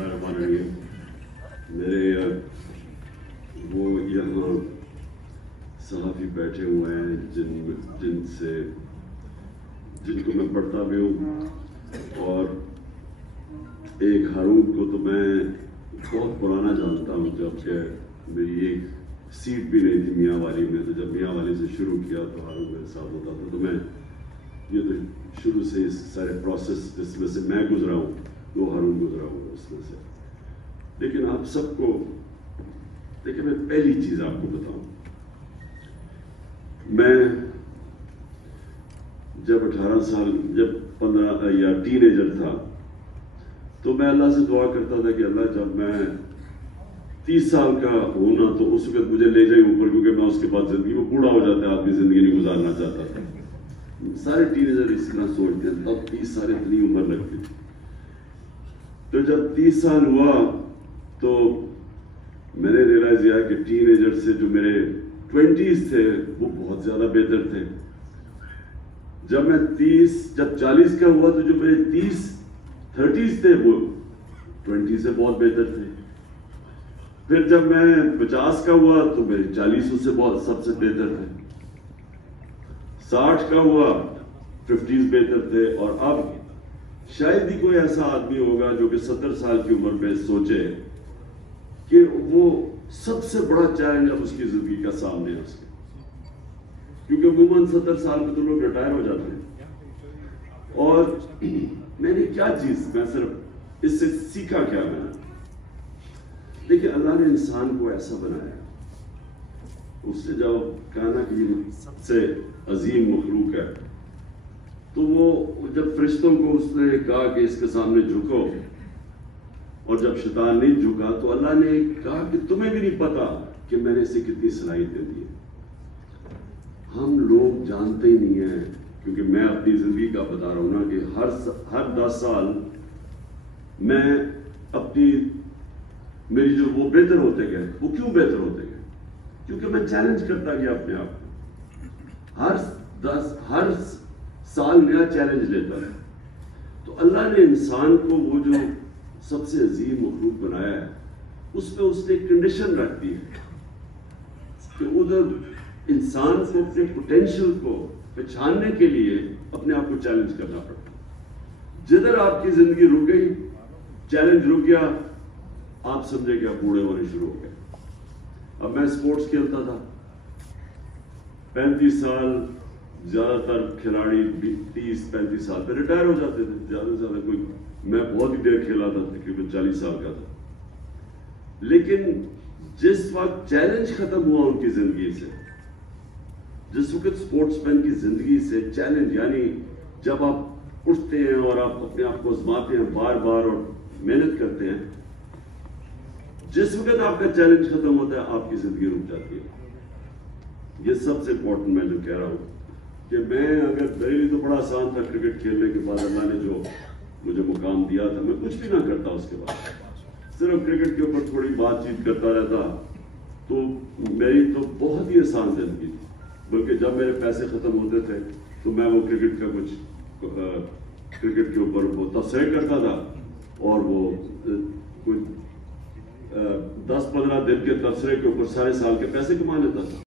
बिस्मिल्लाहिर्रहमानिर्रहीम। मेरे वो यहाँ सहाफ़ी बैठे हुए हैं जिनको मैं पढ़ता भी हूँ, और एक हारून को तो मैं बहुत पुराना जानता हूँ, जबकि मेरी एक सीट भी नहीं थी मियाँ वाली में। तो जब मियाँ वाली से शुरू किया तो हारून मेरे साथ होता था। तो मैं ये तो शुरू से इस सारे प्रोसेस जिसमें से मैं गुजरा हूँ, वो हारून गुजरा हूँ उसमें से। लेकिन आप सबको देखिए, मैं पहली चीज़ आपको बताऊँ, मैं जब 18 साल, जब 15 या टीनेजर था, तो मैं अल्लाह से दुआ करता था कि अल्लाह जब मैं 30 साल का हूँ ना, तो उस वक्त मुझे ले जाए ऊपर, क्योंकि मैं उसके बाद जिंदगी में बूढ़ा हो जाता है, आदमी जिंदगी नहीं गुजारना चाहता था। सारे टीनेजर इस तरह सोचते हैं, तब 30 साल इतनी उम्र लगती थी। तो जब 30 साल हुआ तो मैंने रियलाइज किया कि टीनेजर से जो मेरे 20s थे वो बहुत ज्यादा बेहतर थे। जब 40 का हुआ तो जो मेरे 30s थे वो 20 से बहुत बेहतर थे। फिर जब मैं 50 का हुआ तो मेरे 40 से बहुत सबसे बेहतर थे। 60 का हुआ 50s बेहतर थे। और अब शायद ही कोई ऐसा आदमी होगा जो कि 70 साल की उम्र में सोचे कि वो सबसे बड़ा चैलेंज अब उसकी जिंदगी का सामने है उसके, क्योंकि अमूमन 70 साल में तो लोग रिटायर हो जाते हैं। और मैंने क्या चीज, मैं सिर्फ इससे सीखा क्या मैंने, देखिए अल्लाह ने इंसान को ऐसा बनाया, उससे जब कहना कि सबसे अजीम मखलूक है, तो वो जब फरिश्तों को उसने कहा कि इसके सामने झुको, और जब शैतान नहीं झुका तो अल्लाह ने कहा कि तुम्हें भी नहीं पता कि मैंने इसे कितनी सलाहियतें दी है। हम लोग जानते ही नहीं है, क्योंकि मैं अपनी जिंदगी का बता रहा हूं ना कि हर 10 साल मैं मेरी जो वो बेहतर होते गए। वो क्यों बेहतर होते गए? क्योंकि मैं चैलेंज करता गया अपने आप को। हर साल नया चैलेंज लेता है। तो अल्लाह ने इंसान को वो जो सबसे अजीम मखलूक बनाया है, उसमें उसने एक कंडीशन रख दी है कि उधर इंसान को अपने पोटेंशियल को पहचानने के लिए अपने आप को चैलेंज करना पड़ता है। जिधर आपकी जिंदगी रुक गई, चैलेंज रुक गया, आप समझे कि आप बूढ़े होने शुरू हो गए। अब मैं स्पोर्ट्स खेलता था, 35 साल, ज्यादातर खिलाड़ी 30-35 साल पे रिटायर हो जाते थे, ज्यादा से ज्यादा कोई। मैं बहुत ही देर खेला था, तकरीबन 40 साल का था। लेकिन जिस वक्त चैलेंज खत्म हुआ उनकी जिंदगी से, जिस वक्त स्पोर्ट्समैन की जिंदगी से चैलेंज, यानी जब आप उठते हैं और आप अपने आप को आजमाते हैं बार बार और मेहनत करते हैं, जिस वक्त आपका चैलेंज खत्म होता है आपकी जिंदगी रुक जाती है। ये सबसे इंपॉर्टेंट मैं जो कह रहा हूं कि मैं, अगर मेरे लिए तो बड़ा आसान था क्रिकेट खेलने के बाद अल्लाह ने जो मुझे मुकाम दिया था, मैं कुछ भी ना करता उसके बाद, सिर्फ क्रिकेट के ऊपर थोड़ी बातचीत करता रहता, तो मेरी तो बहुत ही आसान जिंदगी थी। बल्कि जब मेरे पैसे खत्म होते थे तो मैं वो क्रिकेट के ऊपर वो तबसरे करता था, और वो कुछ 10-15 दिन के तबसरे के ऊपर सारे साल के पैसे कमा लेता था।